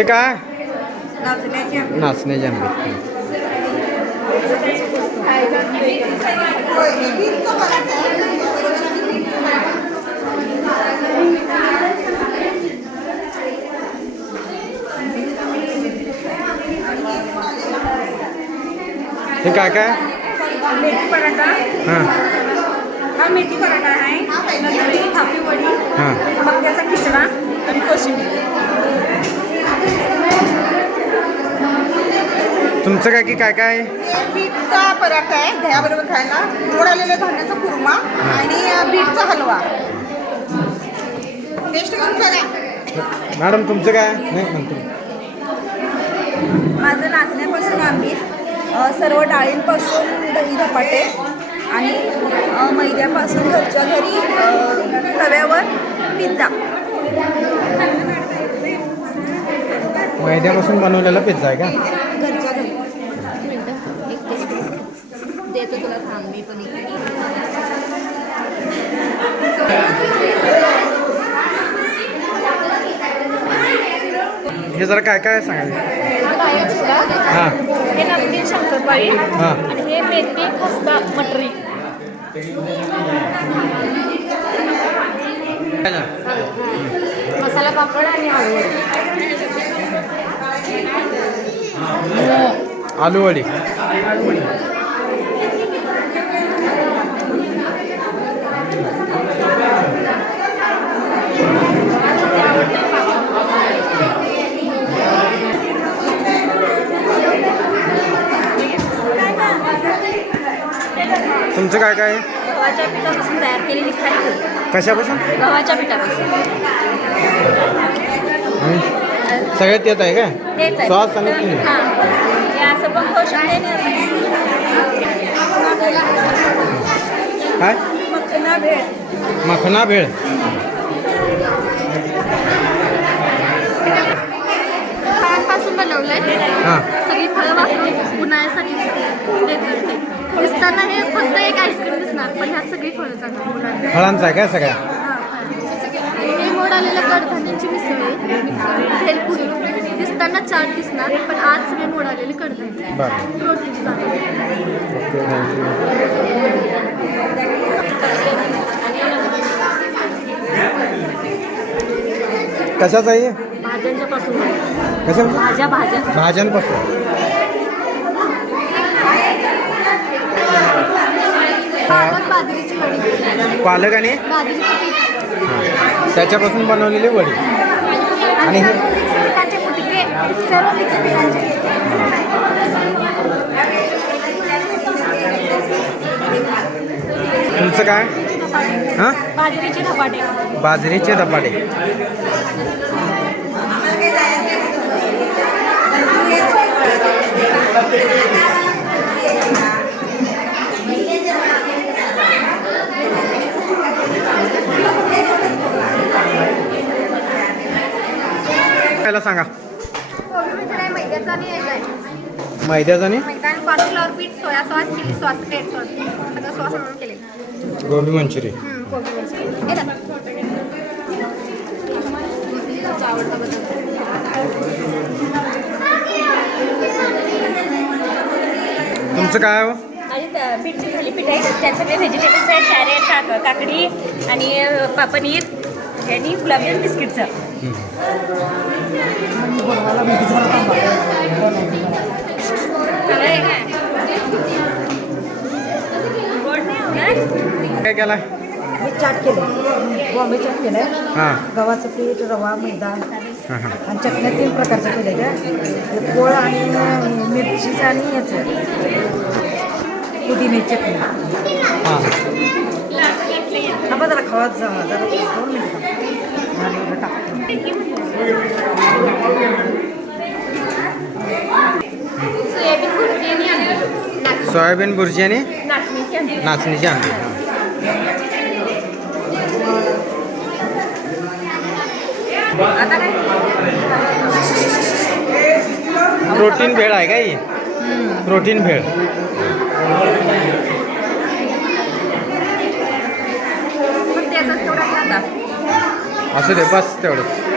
हे काय नाचण्याची आंबे. हे काय काय? मेथी पराठा. हां. हा मेथी पराठा आहे. तुमचं काय की काय काय? बीटचा पराठा आहे दह्याबरोबर खायला. मोड आलेल्या धान्याचा कुर्मा आणि बीटचा हलवा. टेस्ट करून बघा. मॅडम तुमचं काय? नाही म्हणतो. माझं नाचण्यापासून अ, सर्व डाळींपासून दही धपाटे आणि मैद्यापासून घरच्या घरी तव्यावर पिझ्झा. मैद्यापासून बनवलेला पिझ्झा आहे का घरच्या घरी देतो तुला थांब मी पण इकडे. हे जरा काय काय सांगायचं हा हां. हे नमकीन शंकरपाळी हां. आणि हे मेथी खस्ता मटरी. मसाला पापड आणि आलू आलू वडी. तुमचं काय काय? आहे गव्हाच्या पिठापासून तयार केलेली खारी. कशापासून? गव्हाच्या पिठापासून. हं. सगळ्यात येत आहे काय तेच आहे. सॉस आणि पनीर. हां. हे असं पण काय? मखना भेळ. मखना भेळ. फळांपासून बनवलंय. हां. सगळी फळं वापरून उन्हाळ्यासाठी दिसताना हे फक्त एक आईस्क्रीम दिसणार पण ह्यात सगळी फळं जाणार. मुलांना फळांचा आहे काय सगळ्या? हे मोड आलेल्या कडधान्यांची मिसळ आहे. भेलपुरी. दिसताना चाट दिसणार पण आज सगळे मोड आलेले कडधान्य. बरं. प्रोटीन जाणार ओके थँक्यू कशाचा आहे? भाज्यांच्या पासून कसं भाज्या भाज्या. भाज्यांपासून. बाजरीची वडी. पालक आणि? त्याच्यापासून बनवलेली वडी. आणि हे? तुमचं काय? हां? बाजरीचे धपाटे. बाजरीचे धपाटे. पहिला सांगा मैद्याचा आणि याचा आहे मैद्याचं आणि मैदा आणि कॉर्नफ्लॉवर पीठ soya sauce chilli sauce red sauce sauce म्हणून केले गोबी मंचुरी तुमचं काय हो? थालीपीठ आहे. व्हेजिटेबल्स आहेत कॅरेट काक काकडी आणि पनीर आणि गुलाबजाम बिस्किटचं. काय? केलाय मी चाट केलं. बॉम्बे चाट केलं हां. गव्हाचं पीठ रवा मैदा. आणि चटण्या तीन प्रकारच्या केल्या त्या. गोळ आणि मिरचीचं आणि याचं. पुदिन्याची चटणी. हां. बघ जरा खवाच जा जरा दोन मिनिटं टाकतो. सोयाबीन बुर्जी आणि नाचणीची काय प्रोटीन भेळ आहे का ही? प्रोटीन भेळ. असू दे बस तेवढंच.